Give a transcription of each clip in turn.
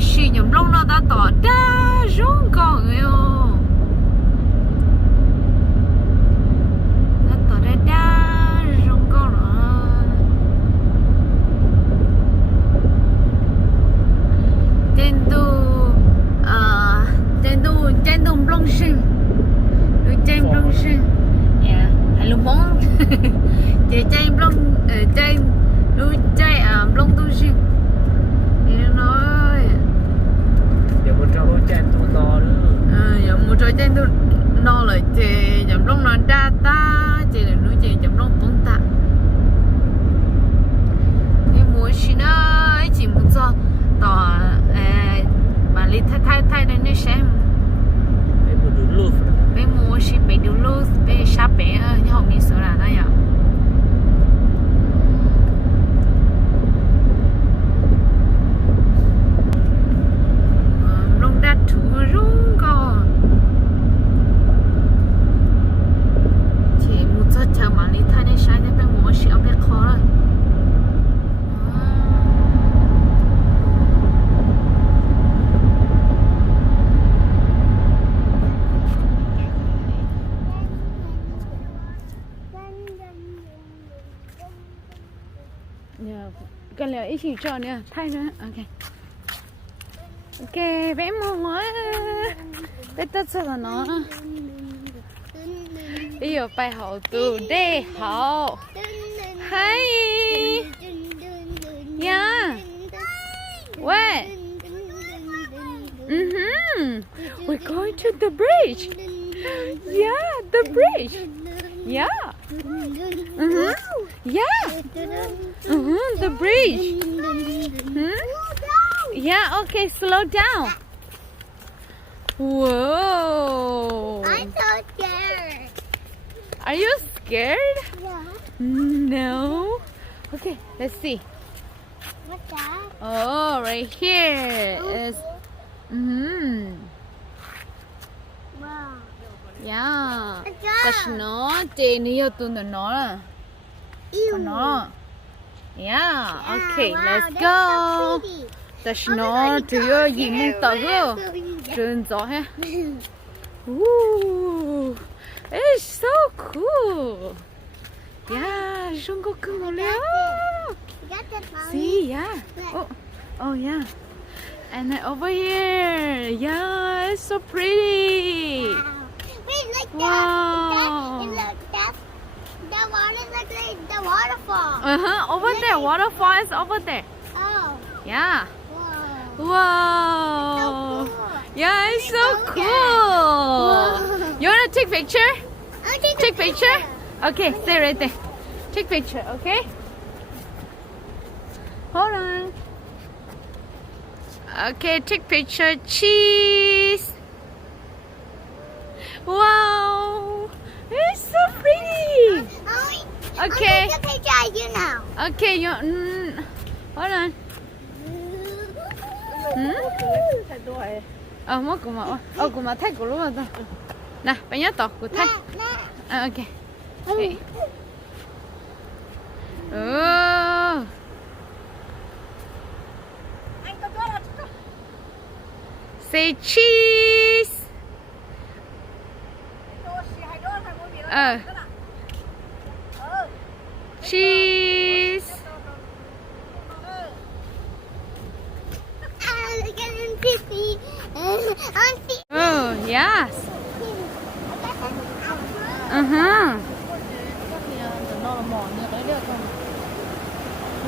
xì nhầm lông nó đã tỏ đa rung còn rồi đã tỏ đa rung con rồi tên tu lông sinh đôi tên lông sinh yeah hay lông món để tên lông tên đôi tên lông tu sinh nói giờ một trò chơi tu to nữa giờ một trò chơi tu no lại thì chấm lông nó đa ta chỉ là nói chỉ chấm lông bông ta nhưng muốn xin ấy chỉ muốn cho tỏ bà đi thay đến đây xem bây một đủ luôn bây mua xin bây đủ luôn bây sắp bé như họ nghĩ số là đây ạ thủ rung còn thì một giờ chờ mà đi thay nên sai nên bên mua xí ở bên khó rồi cần là ít chỉ cho nữa thay nữa ok ok vẽ màu bé tất sao nó bây giờ bài học từ đây học hi yeah what we're going to the bridge yeah the bridge yeah yeah the bridge yeah, okay, slow down. Whoa. I'm so scared. Are you scared? Yeah. No. Okay, let's see. What's that? Oh, right here is. Wow. Yeah. Let's go. Cause nó thì nhiều tuần là nó là. Ew. Nó. Yeah. Okay, wow, let's that's go. So pretty. That's nó thì yo gì muốn tao go. Trên gió ha. Ooh, it's so cool. Yeah, jungle cool. You got that, Mommy? See, yeah. Oh, yeah. And then over here, yeah, it's so pretty. Wow. Wait, like Wow. that water is like the waterfall. Over there, waterfall is over there. Oh. Yeah. Whoa. Wow. So cool. Yeah, it's so Go cool. Whoa. You wanna take picture? I'll take Take picture? Okay, stay right there. Take picture, okay? Hold on. Okay, take picture. Cheese. Wow. It's so pretty. Okay. I'll take a picture of you now. Okay, you hold on. Mất của mà. Của mà thay của lúc mà ta. Nè, bạn nhớ tọt của thay. Ok. Okay. Say cheese. Cheese. Oh, yes.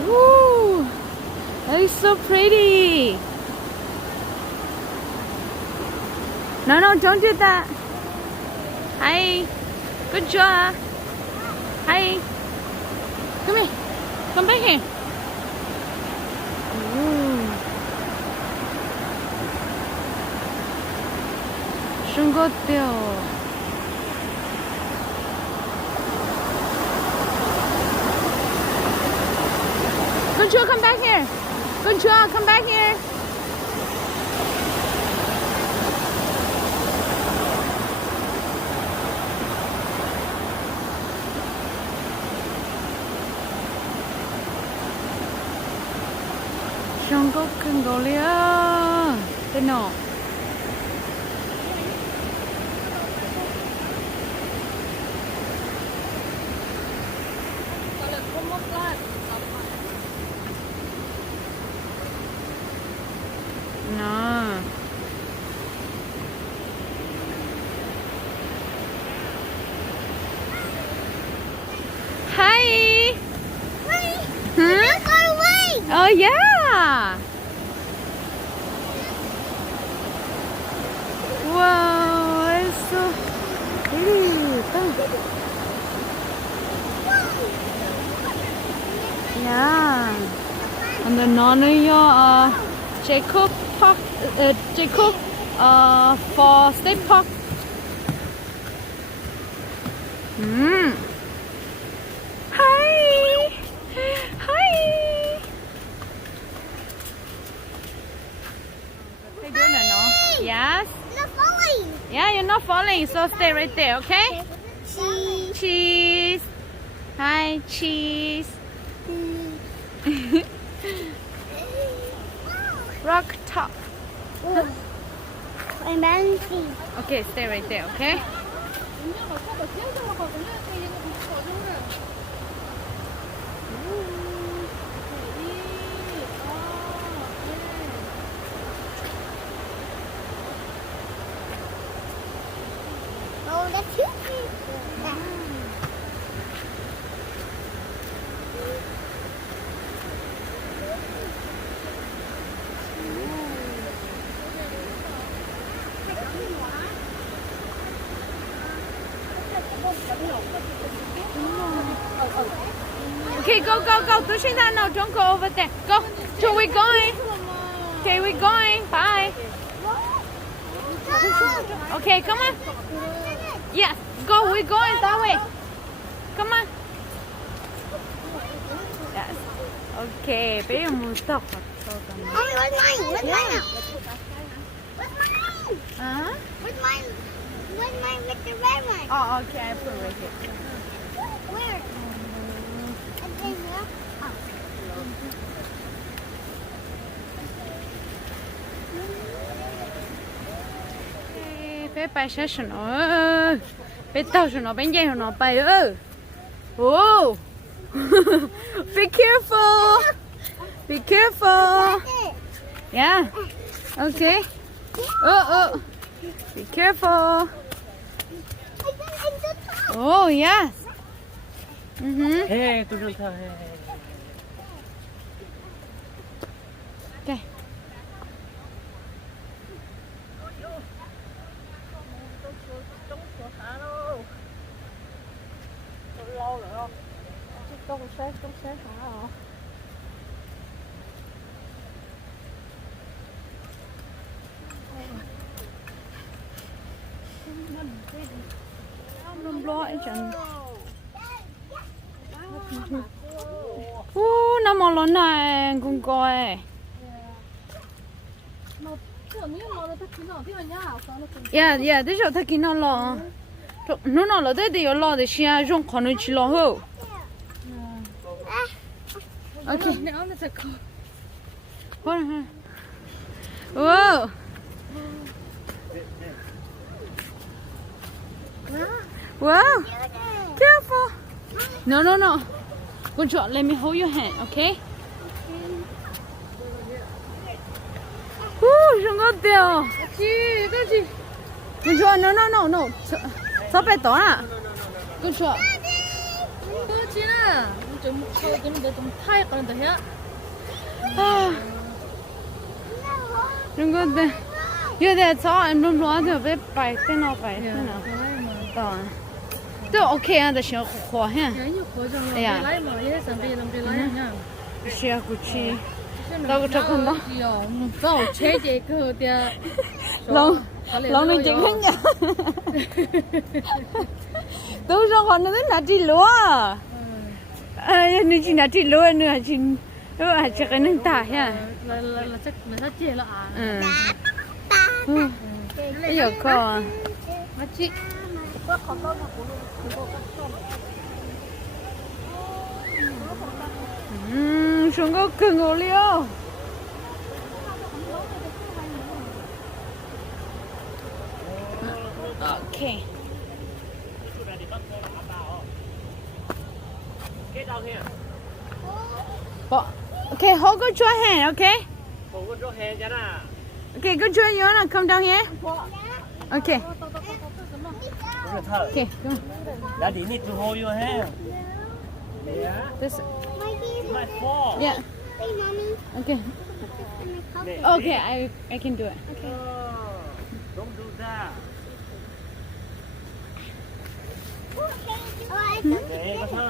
Ooh, that is so pretty. No, don't do that. Hi. Good job. Hi. Come here. Come back here. Ooh. 중고대요. Good job, come back here. Good job, come back here. xong có cưng đồ lia cái nọ nó hi huh? Oh yeah wow it's so pretty yeah and then on your Jacob Park Jacob for State Park Hi hi Hey doing it no yes Not falling. yeah you're not falling so stay right there okay cheese hi cheese rock top I'm bouncing. okay stay right there okay Oh, that's cute. Okay, go. No, don't go over there. Go. So we're going. Okay, we're going. Bye. Okay, come on. Yes, go. We're going that way. Come on. Yes. Okay, bây giờ muốn tập. Mommy, where's mine? Where's mine? Where's mine? Huh? Where's mine? Where's mine with the red one? Oh, okay, I put it right here. Where? It's in here. Bé bay sẽ sửa nó, bé tao sửa nó, bé dây nó bay ơ. Oh, be careful, be careful. Yeah, okay. Oh, be careful. Oh yes. Hey, tôi thơ hey. Okay. Lâu rồi không? Con sẽ hả? Không lo ấy chẳng. Nó mò lớn này con coi. Yeah, this is taking a lot. No, lo de yo lo de xia rong con no chi lo ho. Okay. Whoa. Wow. Careful. No. Good job. Let me hold your hand, okay? Không có tiêu. Chị. Good job. No. Sao phải đó à? Good job. Đừng có để. Giờ để cho anh luôn luôn thì phải bài tên nào. Đó. Tôi ok anh đã xem khó ha. Yeah. Xem cũng chi. Đâu có chắc không đó. Lâu này chỉ không nhá. Tôi xong còn nó là chỉ lúa. Nó chỉ là chỉ lúa nữa chỉ. Nó chắc cái nâng tả ha. Là chắc nó chê là Bây giờ có. mà chị Xuống có cưng ngồi liêu. Okay. 出来你帮我拿大哦。Get down here. But, okay, hold good your hand, okay? ผมก็ต้องแฮนกันนะ Okay, good your you wanna come down here? Okay. 不是他。 Okay, come on. Daddy need to hold your hand. Yeah. This, You might fall. yeah. Hey, mommy. Okay. Okay, I can do it. Oh, don't do that. ไหนก็เธอ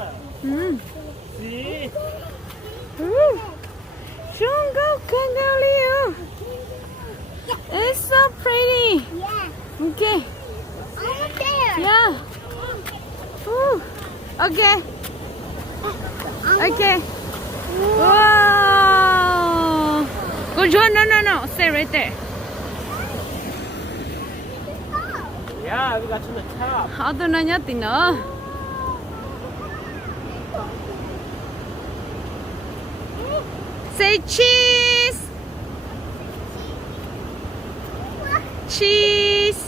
See? Jungle kangaroo. It's so pretty. Yeah. Okay. Almost there. Yeah. Ooh. Okay. Okay. Wow. Good one. No. Stay right there. Yeah, we got to the top. Other than nothing, no. Say cheese. Cheese.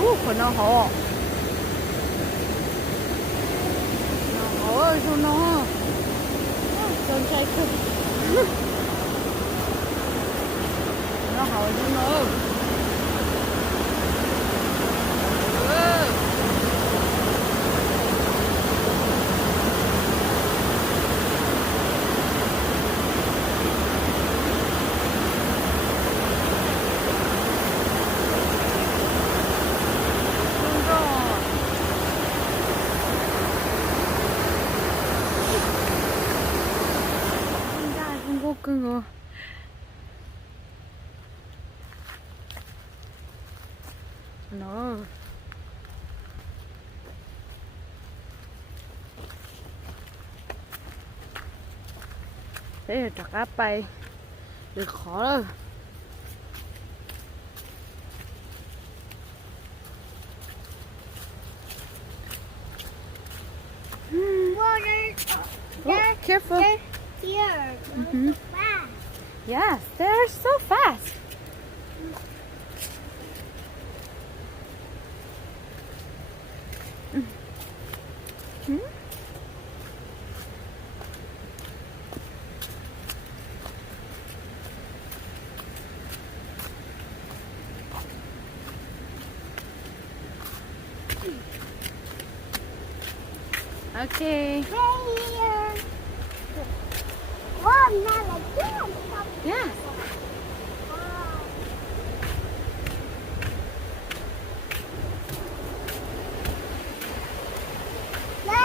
Ooh, còn nó hổ. Nó hổ cho nó. Don't try to. Nó hổ cho nó. 그거 no thế là trật áp bay được khó đâu oh, careful Here. Mhm. Wow. Yes, they're so fast. Hmm? Okay. Right here. Whoa, not like that. Yes.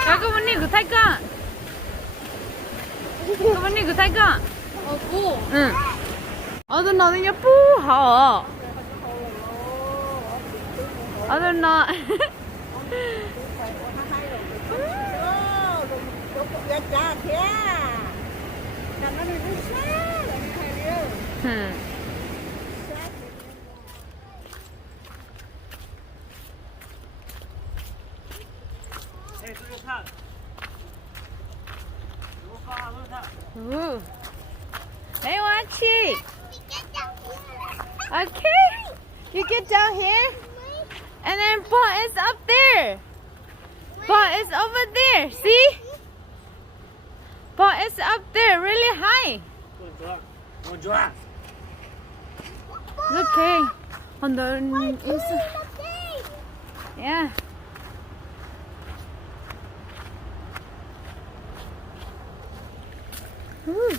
Các vấn đề của thách ạ. Các vấn đề của thách ạ. Ừ. Tôi nói như bú hả? Tôi nói. Hey, 注意看。怎么发？注意看。 Ooh. Hey, Wachi. Get down here. Okay. You get down here. And then Paw is up there. Paw is over there. See? Paw is up there really high. 我抓。 It's okay. On the is yeah. Ooh.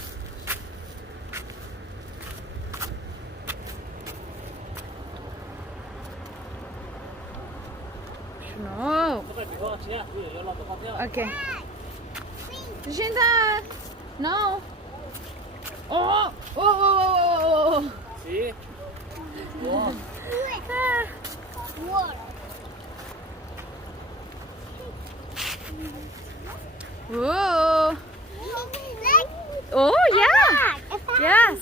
No. Okay. 现在 No. Oh. Oh. See? Wow. Water. Whoa. Oh yeah. Yes.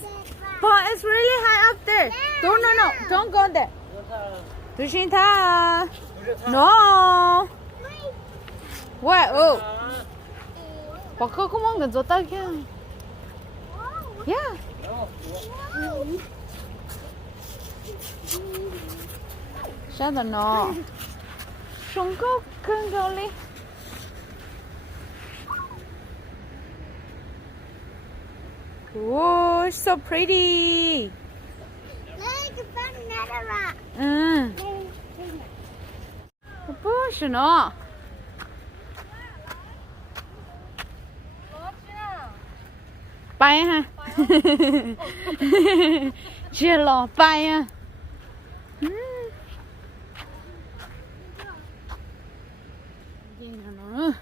Paw is really high up there. No. Don't go there. 注意它. No. What? Oh. Paw ko kumang ganito tagyan. Yeah. Sao đó nó? Sông có cơn gạo đi. Oh, so pretty. Look, I found another rock. Bố sao nó? Bay ha. Chưa lò bay à. Gì nữa?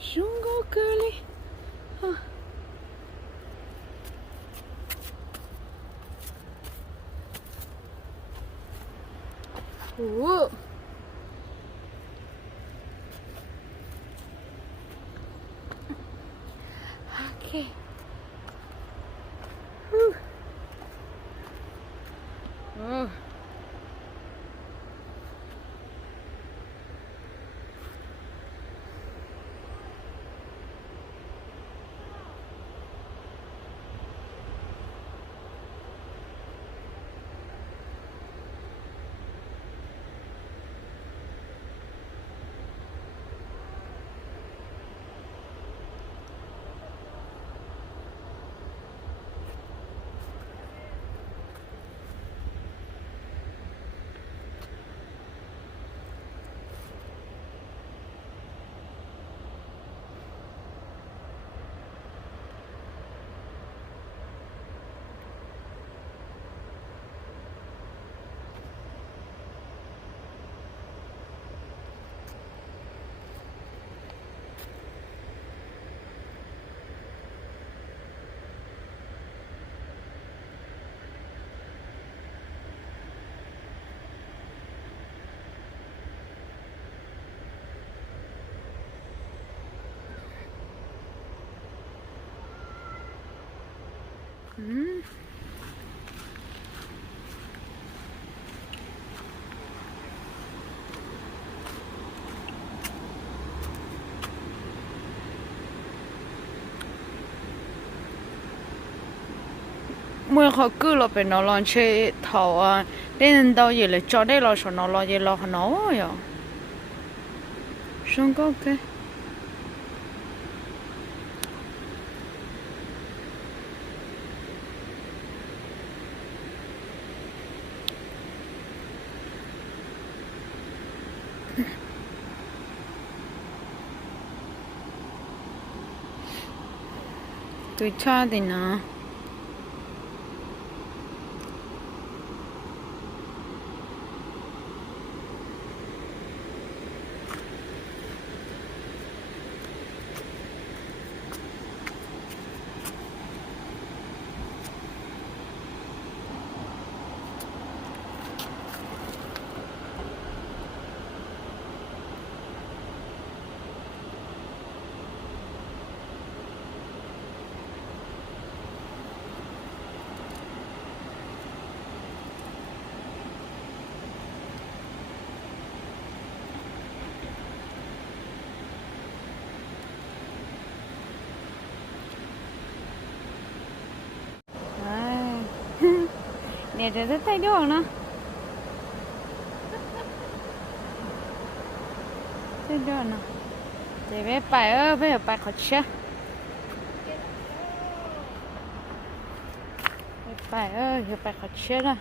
Sông có curly. Ooh. Okay. Whew. Oh. Mưa họ cứ là bên nó làm chơi thầu à, đến đâu vậy là cho đây là số nó là vậy là nó vậy, xong có cái, tôi cha thì nó. Nè để thấy được nó. Thấy được nó. Để bé bài bây giờ bài khó chơi. Bài giờ bài khó chơi đó.